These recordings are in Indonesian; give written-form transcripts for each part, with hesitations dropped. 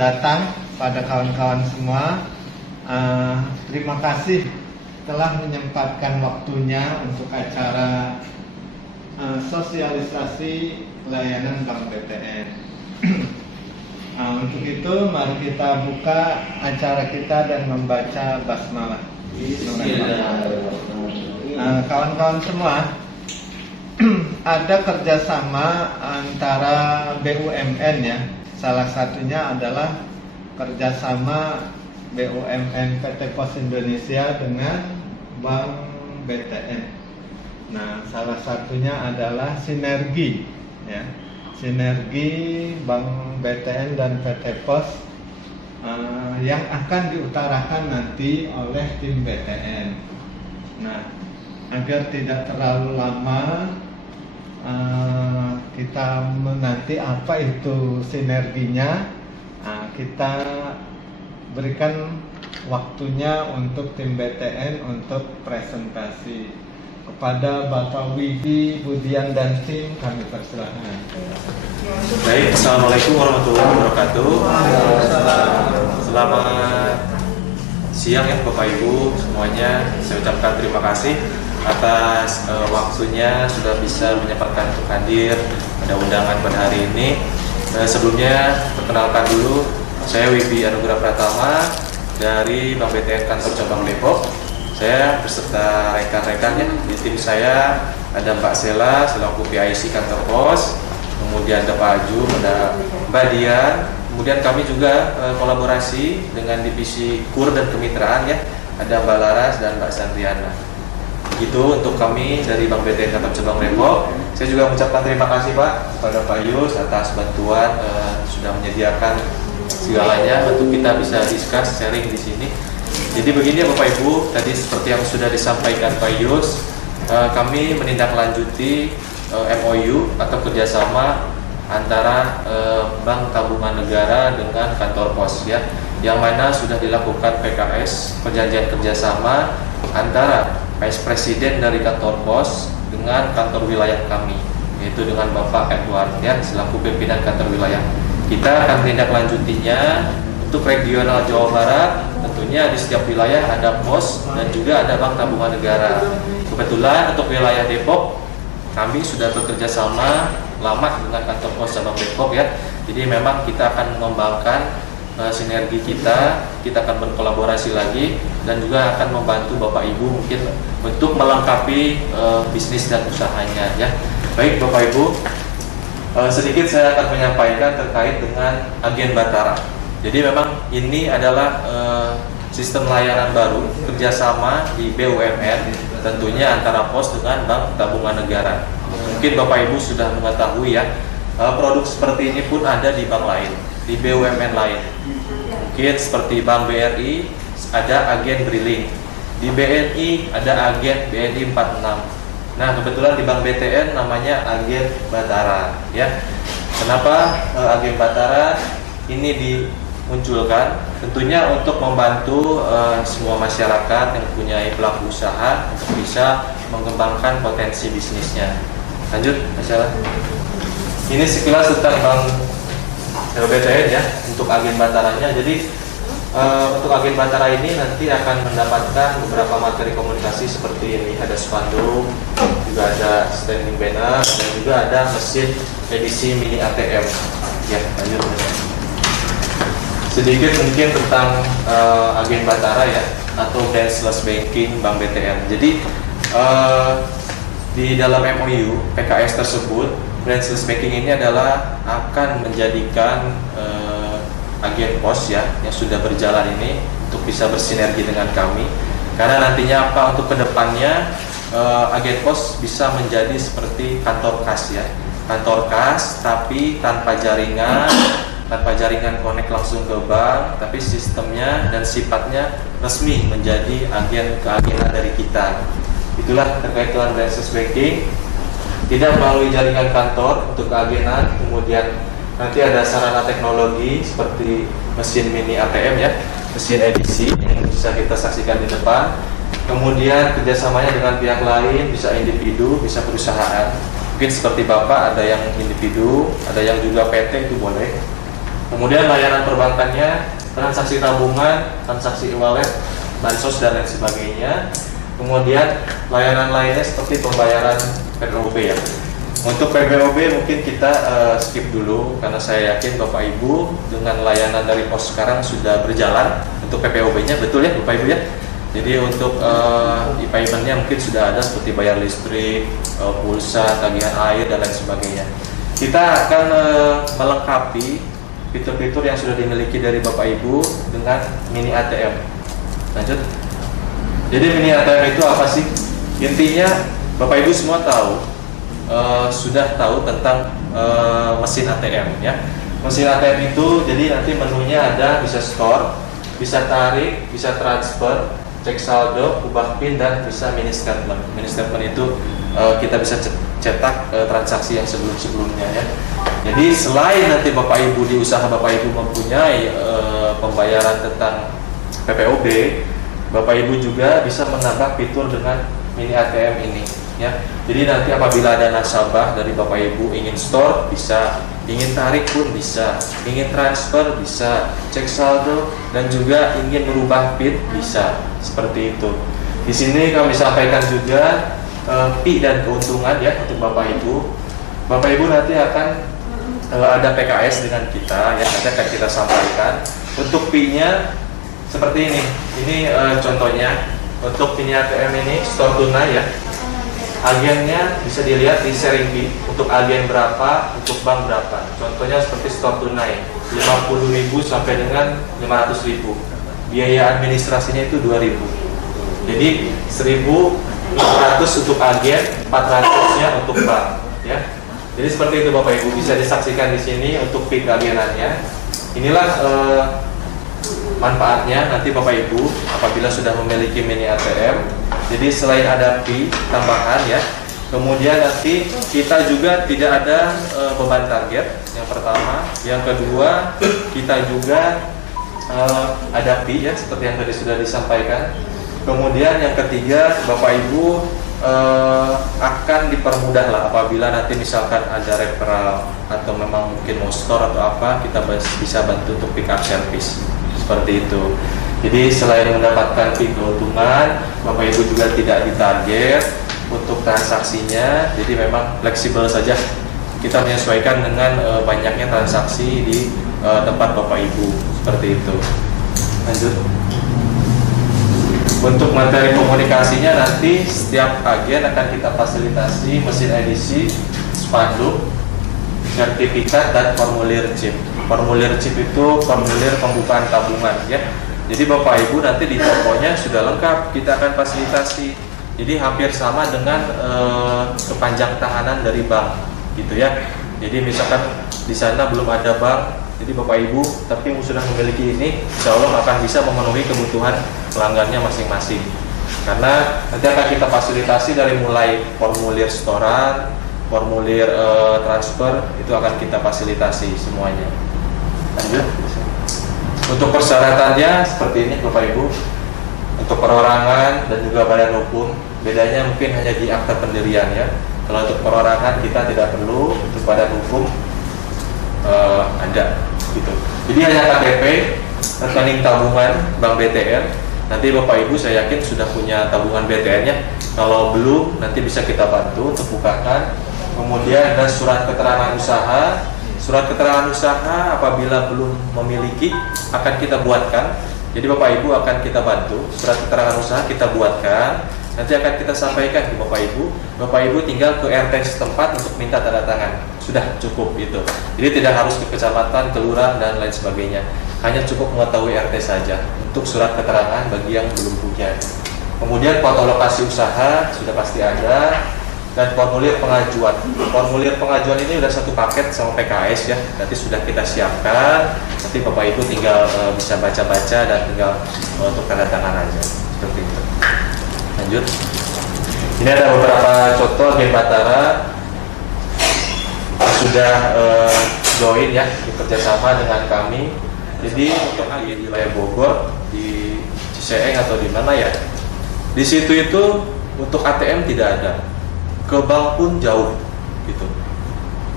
datang pada kawan-kawan semua. Terima kasih telah menyempatkan waktunya untuk acara sosialisasi layanan Bank BTN. Untuk itu mari kita buka acara kita dan membaca basmalah. Kawan-kawan semua, ada kerjasama antara BUMN ya. Salah satunya adalah kerjasama BUMN PT Pos Indonesia dengan Bank BTN. Nah, salah satunya adalah sinergi ya. Sinergi Bank BTN dan PT Pos yang akan diutarakan nanti oleh tim BTN. Nah, agar tidak terlalu lama, kita menanti apa itu sinerginya. Kita berikan waktunya untuk tim BTN untuk presentasi. Kepada Bapak Widi, Budian dan tim kami persilahkan. Baik, Assalamualaikum warahmatullahi wabarakatuh. Selamat siang ya Bapak Ibu semuanya. Saya ucapkan terima kasih atas waktunya sudah bisa menyempatkan untuk hadir pada undangan pada hari ini. Sebelumnya perkenalkan dulu, saya Wibi Anugrah Pratama dari Bank BTN Kantor Cabang Depok. Saya beserta rekan-rekannya. Di tim saya ada Mbak Sela selaku PIC Kantor Pos, kemudian ada Pak Aju, ada Mbak Dian, kemudian kami juga kolaborasi dengan divisi KUR dan kemitraan ya, ada Mbak Laras dan Mbak Sandriana. Begitu untuk kami dari Bank BTN Kantor Cabang Depok. Saya juga mengucapkan terima kasih Pak kepada Pak Yus atas bantuan sudah menyediakan segalanya untuk kita bisa discuss sharing di sini. Jadi begini ya Bapak Ibu, tadi seperti yang sudah disampaikan Pak Yus, kami menindaklanjuti MOU atau kerjasama antara Bank Tabungan Negara dengan kantor pos ya, yang mana sudah dilakukan PKS, perjanjian kerjasama antara Vice Presiden dari kantor pos dengan kantor wilayah kami, yaitu dengan Bapak Edward ya, selaku pimpinan kantor wilayah. Kita akan menindaklanjutinya untuk regional Jawa Barat. Tentunya di setiap wilayah ada pos dan juga ada Bank Tabungan Negara. Kebetulan untuk wilayah Depok, kami sudah bekerja sama lama dengan kantor pos cabang Depok ya. Jadi memang kita akan mengembangkan sinergi kita akan berkolaborasi lagi dan juga akan membantu Bapak Ibu mungkin untuk melengkapi bisnis dan usahanya ya. Baik Bapak Ibu, sedikit saya akan menyampaikan terkait dengan agen Batara. Jadi memang ini adalah sistem layanan baru kerjasama di BUMN, tentunya antara pos dengan Bank Tabungan Negara. Mungkin Bapak Ibu sudah mengetahui ya, produk seperti ini pun ada di bank lain, di BUMN lain. Mungkin seperti Bank BRI ada agen Briling, di BNI ada agen BNI 46. Nah kebetulan di Bank BTN namanya agen Batara ya. Kenapa agen Batara ini dimunculkan? Tentunya untuk membantu semua masyarakat yang punya pelaku usaha untuk bisa mengembangkan potensi bisnisnya. Lanjut, masalah. Ini sekilas tentang Bank BTN ya untuk agen Bataranya. Jadi untuk agen Batara ini nanti akan mendapatkan beberapa materi komunikasi seperti ini, ada spanduk, juga ada standing banner, dan juga ada mesin edisi mini ATM. Ya, lanjut. Sedikit mungkin tentang agen Batara ya, atau branchless banking Bank BTN. Jadi di dalam MOU PKS tersebut, branchless banking ini adalah akan menjadikan agen pos ya yang sudah berjalan ini untuk bisa bersinergi dengan kami. Karena nantinya apa, untuk kedepannya agen pos bisa menjadi seperti kantor kas ya, kantor kas tapi tanpa jaringan connect langsung ke bank, tapi sistemnya dan sifatnya resmi menjadi agen keagenan dari kita. Itulah terkait dengan branchless banking, tidak melalui jaringan kantor untuk keagenan. Kemudian nanti ada sarana teknologi seperti mesin mini ATM ya, mesin edisi yang bisa kita saksikan di depan. Kemudian kerjasamanya dengan pihak lain, bisa individu, bisa perusahaan. Mungkin seperti Bapak ada yang individu, ada yang juga PT, itu boleh. Kemudian layanan perbankannya, transaksi tabungan, transaksi e-wallet, bansos dan lain sebagainya. Kemudian layanan lainnya seperti pembayaran PPOB ya. Untuk PPOB mungkin kita skip dulu karena saya yakin Bapak Ibu dengan layanan dari pos sekarang sudah berjalan untuk PPOB-nya, betul ya Bapak Ibu ya. Jadi untuk e-payment-nya mungkin sudah ada seperti bayar listrik, pulsa, tagihan air dan lain sebagainya. Kita akan melengkapi fitur-fitur yang sudah dimiliki dari Bapak Ibu dengan mini ATM. Lanjut. Jadi mini ATM itu apa sih? Intinya Bapak Ibu semua tahu, sudah tahu tentang mesin ATM ya. Mesin ATM itu jadi nanti menunya ada bisa store, bisa tarik, bisa transfer, cek saldo, ubah PIN dan bisa mini statement. Mini statement itu kita bisa cetak transaksi yang sebelum-sebelumnya ya. Jadi selain nanti Bapak Ibu di usaha Bapak Ibu mempunyai pembayaran tentang PPOB, Bapak Ibu juga bisa menambah fitur dengan mini ATM ini ya. Jadi nanti apabila ada nasabah dari Bapak Ibu ingin store bisa, ingin tarik pun bisa, ingin transfer bisa, cek saldo dan juga ingin merubah PIN bisa, seperti itu. Di sini kami sampaikan juga fee dan keuntungan ya untuk Bapak Ibu. Bapak Ibu nanti akan ada PKS dengan kita ya, nanti akan kita sampaikan. Untuk fee-nya seperti ini. Ini contohnya untuk mini ATM ini store tunai ya. Agennya bisa dilihat di sharing fee untuk agen berapa, untuk bank berapa. Contohnya seperti store tunai 50.000 sampai dengan 500.000. Biaya administrasinya itu 2.000. Jadi 1.400 untuk agen, 400-nya untuk bank ya. Jadi seperti itu Bapak Ibu, bisa disaksikan di sini untuk fee keagenannya. Inilah manfaatnya nanti Bapak Ibu apabila sudah memiliki mini ATM. Jadi selain ada fee tambahan ya, kemudian nanti kita juga tidak ada beban target yang pertama. Yang kedua, kita juga ada fee ya seperti yang tadi sudah disampaikan. Kemudian yang ketiga, Bapak Ibu akan dipermudah lah apabila nanti misalkan ada referral atau memang mungkin mau store atau apa, kita bisa bantu untuk pick up service seperti itu. Jadi selain mendapatkan fee keuntungan, Bapak Ibu juga tidak ditarget untuk transaksinya, jadi memang fleksibel saja. Kita menyesuaikan dengan banyaknya transaksi di tempat Bapak Ibu seperti itu. Lanjut. Untuk materi komunikasinya nanti setiap agen akan kita fasilitasi mesin edisi, spanduk, sertifikat dan formulir chip. Formulir chip itu formulir pembukaan tabungan ya. Jadi Bapak Ibu nanti di tokonya sudah lengkap, kita akan fasilitasi. Jadi hampir sama dengan kepanjang tanganan dari bank gitu ya. Jadi misalkan di sana belum ada bank, jadi Bapak Ibu tapi sudah memiliki ini, insya Allah akan bisa memenuhi kebutuhan pelanggannya masing-masing. Karena nanti akan kita fasilitasi dari mulai formulir setoran, formulir transfer, itu akan kita fasilitasi semuanya. Lanjut. Untuk persyaratannya seperti ini Bapak Ibu. Untuk perorangan dan juga badan hukum, bedanya mungkin hanya di akta pendirian ya. Kalau untuk perorangan kita tidak perlu, untuk badan hukum ada gitu. Jadi hanya KTP, rekening tabungan Bank BTN. Nanti Bapak Ibu saya yakin sudah punya tabungan BTN-nya. Kalau belum, nanti bisa kita bantu untuk bukakan. Kemudian ada surat keterangan usaha. Surat keterangan usaha apabila belum memiliki akan kita buatkan. Jadi Bapak Ibu akan kita bantu. Surat keterangan usaha kita buatkan. Nanti akan kita sampaikan ke Bapak Ibu. Bapak Ibu tinggal ke RT setempat untuk minta tanda tangan. Sudah cukup itu. Jadi tidak harus ke kecamatan, kelurahan dan lain sebagainya. Hanya cukup mengetahui RT saja untuk surat keterangan bagi yang belum punya. Kemudian foto lokasi usaha sudah pasti ada. Dan formulir pengajuan. Formulir pengajuan ini sudah satu paket sama PKS ya. Nanti sudah kita siapkan. Nanti Bapak Ibu tinggal bisa baca-baca dan tinggal untuk tanda tangan aja. Seperti itu. Lanjut. Ini ada beberapa contoh agen Batara yang sudah join ya, bekerjasama dengan kami. Jadi untuk agen di wilayah Bogor, di Ciseeng atau di mana ya, di situ itu untuk ATM tidak ada. Ke bank pun jauh gitu.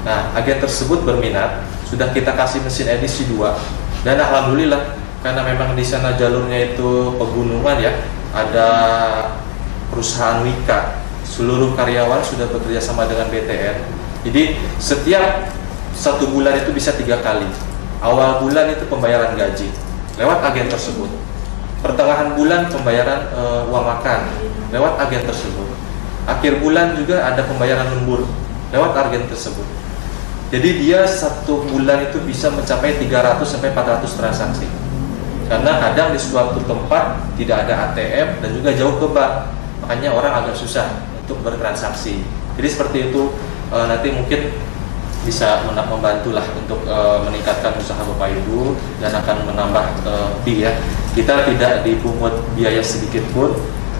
Nah, agen tersebut berminat sudah kita kasih mesin edisi 2. Dan alhamdulillah karena memang di sana jalurnya itu pegunungan ya, ada perusahaan Wika, seluruh karyawan sudah bekerja sama dengan BTN. Jadi setiap 1 bulan itu bisa 3 kali. Awal bulan itu pembayaran gaji lewat agen tersebut. Pertengahan bulan pembayaran uang makan lewat agen tersebut. Akhir bulan juga ada pembayaran lembur lewat agen tersebut. Jadi dia 1 bulan itu bisa mencapai 300 sampai 400 transaksi. Karena kadang di suatu tempat tidak ada ATM dan juga jauh ke bank, makanya orang agak susah untuk bertransaksi. Jadi seperti itu, nanti mungkin bisa membantulah untuk meningkatkan usaha Bapak Ibu dan akan menambah fee ya. Kita tidak dipungut biaya sedikit pun,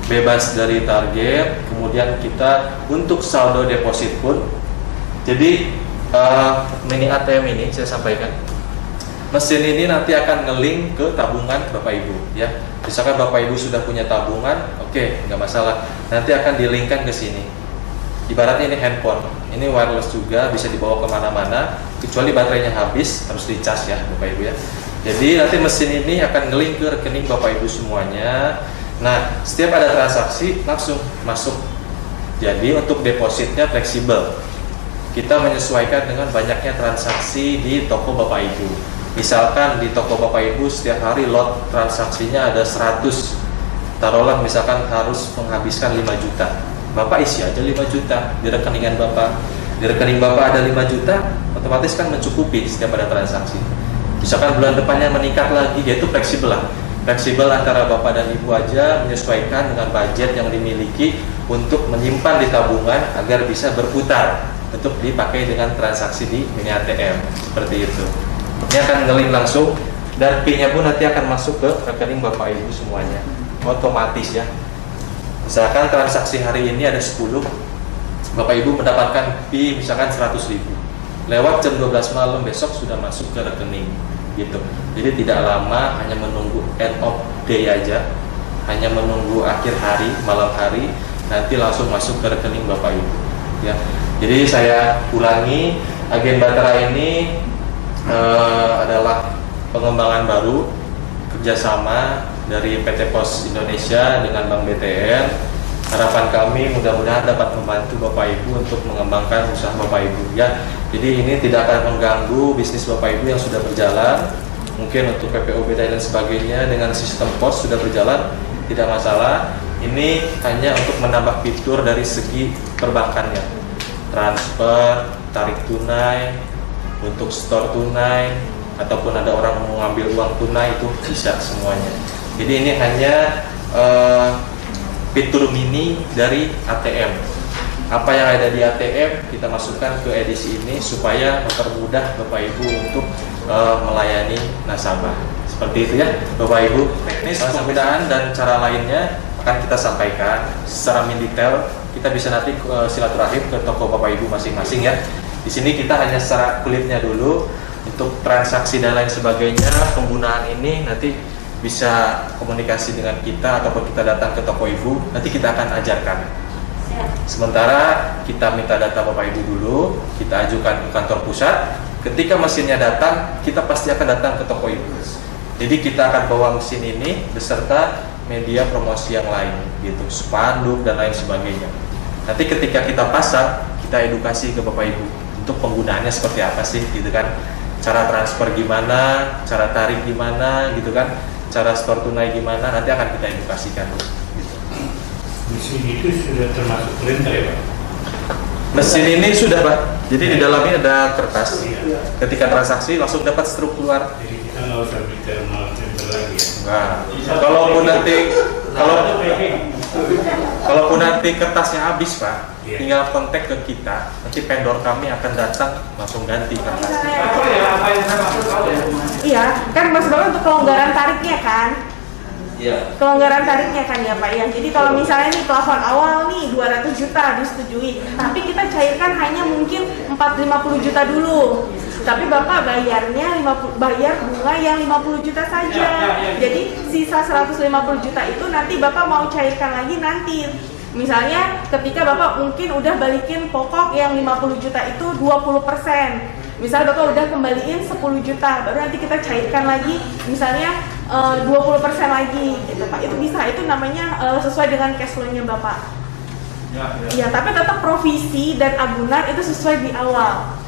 bebas dari target. Kemudian kita untuk saldo deposit pun. Jadi mini ATM ini saya sampaikan, mesin ini nanti akan nge-link ke tabungan Bapak Ibu ya. Misalkan Bapak Ibu sudah punya tabungan, oke, nggak masalah. Nanti akan di-linkkan ke sini. Ibaratnya ini handphone, ini wireless juga, bisa dibawa kemana-mana. Kecuali baterainya habis, harus dicas ya Bapak Ibu ya. Jadi nanti mesin ini akan nge-link ke rekening Bapak Ibu semuanya. Nah, setiap ada transaksi langsung masuk. Jadi untuk depositnya fleksibel. Kita menyesuaikan dengan banyaknya transaksi di toko Bapak Ibu. Misalkan di toko Bapak Ibu setiap hari lot transaksinya ada 100. Taruhlah misalkan harus menghabiskan 5 juta. Bapak isi aja 5 juta di rekeningan Bapak. Di rekening Bapak ada 5 juta, otomatis kan mencukupi setiap ada transaksi. Misalkan bulan depannya meningkat lagi, yaitu fleksibel lah. Fleksibel antara Bapak dan Ibu aja, menyesuaikan dengan budget yang dimiliki untuk menyimpan di tabungan agar bisa berputar untuk dipakai dengan transaksi di mini ATM. Seperti itu. Ini akan nge-link langsung dan PIN-nya pun nanti akan masuk ke rekening Bapak Ibu semuanya. Otomatis ya. Misalkan transaksi hari ini ada 10, Bapak Ibu mendapatkan fee misalkan 100.000. Lewat jam 12 malam besok sudah masuk ke rekening gitu. Jadi tidak lama, hanya menunggu end of day aja. Hanya menunggu akhir hari, malam hari, nanti langsung masuk ke rekening Bapak Ibu ya. Jadi saya ulangi, agen Bahtera ini adalah pengembangan baru kerjasama dari PT Pos Indonesia dengan Bank BTN. Harapan kami mudah-mudahan dapat membantu Bapak Ibu untuk mengembangkan usaha Bapak Ibu ya. Jadi ini tidak akan mengganggu bisnis Bapak Ibu yang sudah berjalan. Mungkin untuk PPOB dan sebagainya dengan sistem pos sudah berjalan, tidak masalah. Ini hanya untuk menambah fitur dari segi perbankannya, transfer, tarik tunai, untuk store tunai, ataupun ada orang mau ngambil uang tunai, itu bisa semuanya. Jadi ini hanya fitur mini dari ATM. Apa yang ada di ATM kita masukkan ke edisi ini supaya mempermudah Bapak Ibu untuk melayani nasabah. Seperti itu ya Bapak Ibu. Teknis penggunaan dan cara lainnya akan kita sampaikan secara mendetail. Kita bisa nanti silaturahim ke toko Bapak Ibu masing-masing ya. Di sini kita hanya secara kulitnya dulu. Untuk transaksi dan lain sebagainya, penggunaan ini nanti bisa komunikasi dengan kita ataupun kita datang ke toko Ibu, nanti kita akan ajarkan. Sementara kita minta data Bapak Ibu dulu, kita ajukan ke kantor pusat. Ketika mesinnya datang, kita pasti akan datang ke toko Ibu. Jadi kita akan bawa mesin ini beserta media promosi yang lain, gitu, spanduk dan lain sebagainya. Nanti ketika kita pasang, kita edukasi ke Bapak Ibu untuk penggunaannya seperti apa sih, gitu kan? Cara transfer gimana, cara tarik gimana, gitu kan? Cara store tunai gimana, nanti akan kita edukasikan. Gitu. Mesin itu sudah termasuk printer ya Pak? Mesin ini sudah Pak, jadi di dalamnya ada kertas. Ketika transaksi langsung dapat struk keluar. Jadi kita nggak usah beli thermal printer lagi ya? Nah, kalaupun nanti kertasnya habis Pak, tinggal kontak ke kita, nanti vendor kami akan datang langsung ganti kertasnya. Iya, kan maksud Bapak untuk kelonggaran tariknya kan? Iya. Kelonggaran tariknya kan ya Pak ya. Jadi kalau misalnya nih plafon awal nih 200 juta disetujui, tapi kita cairkan hanya mungkin 450 juta dulu. Tapi Bapak bayarnya bayar bunga yang 50 juta saja. Jadi sisa 150 juta itu nanti Bapak mau cairkan lagi nanti. Misalnya ketika Bapak mungkin udah balikin pokok yang 50 juta itu 20%. Misal Bapak udah kembaliin 10 juta, baru nanti kita cairkan lagi misalnya 20% lagi gitu Pak. Itu bisa, itu namanya sesuai dengan cash flow-nya Bapak. Ya, tapi tetap provisi dan agunan itu sesuai di awal.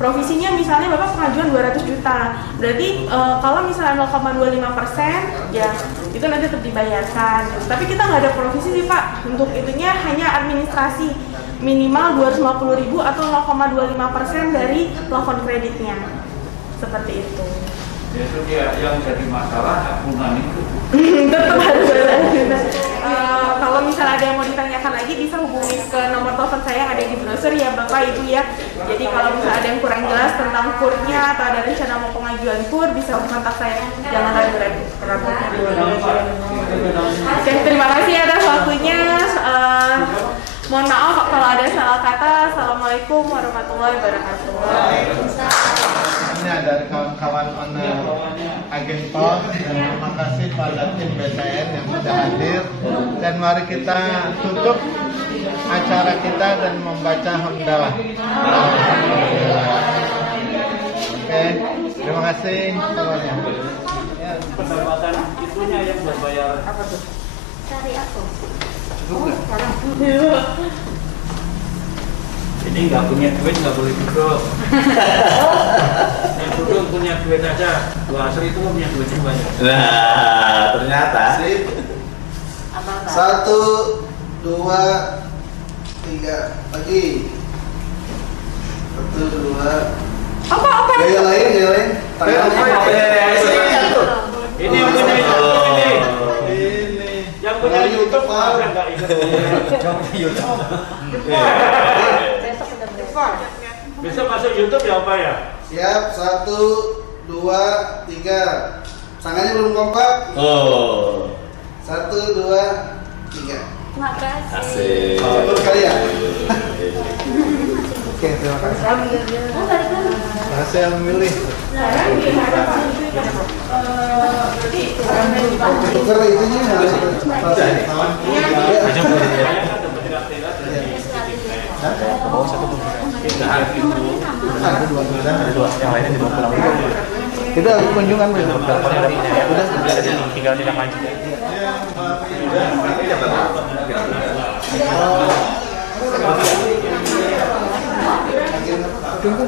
Provisinya misalnya Bapak pengajuan 200 juta, berarti kalau misalnya 0,25% ya itu nanti tetap dibayarkan. Tapi kita nggak ada provisi sih Pak, untuk itunya hanya administrasi minimal 250.000 atau 0,25% dari plafon kreditnya, seperti itu. Itu dia yang jadi masalah akuntan itu. Tetap harus ada. Kalau misalnya ada yang mau ditanyakan lagi bisa hubungi ke nomor telepon saya yang ada di browser ya Bapak Ibu ya. Jadi kalau misalnya ada yang kurang jelas tentang kurnya atau ada rencana mau pengajuan kur bisa kontak saya. Jangan ragu-ragu. Oke, terima kasih atas waktunya. Mohon maaf kalau ada salah kata. Assalamualaikum warahmatullahi wabarakatuh. Ini dari kawan-kawan owner agen pos, dan terima kasih pada tim BTN yang sudah hadir, dan mari kita tutup acara kita dan membaca hamdalah. Oke, terima kasih semuanya. Ya. Pendapatan itunya yang berbayar. Apa tuh? Cari aku. Ini nggak punya duit nggak boleh duduk. Yang duduk punya duit aja. Dua asri itu punya duit yang banyak. Nah, ternyata. Satu, dua, tiga, lagi. Satu, dua. Apa? Gaya lain. Tangan. Ini yang punya YouTube ini. Yang punya YouTube masa nggak ikut? Besok masuk YouTube ya apa ya? Siap, satu, dua, tiga. Tangannya belum kompak. Oh. Satu, dua, tiga. Makasih. Asik. Satu kali ya. Oke, terima kasih. Terima kasih yang memilih. Tuker itunya harus. Ada dua, yang lainnya di pulang. Kita kunjungan dulu. Udah, tinggal tindak lanjut. Tunggu.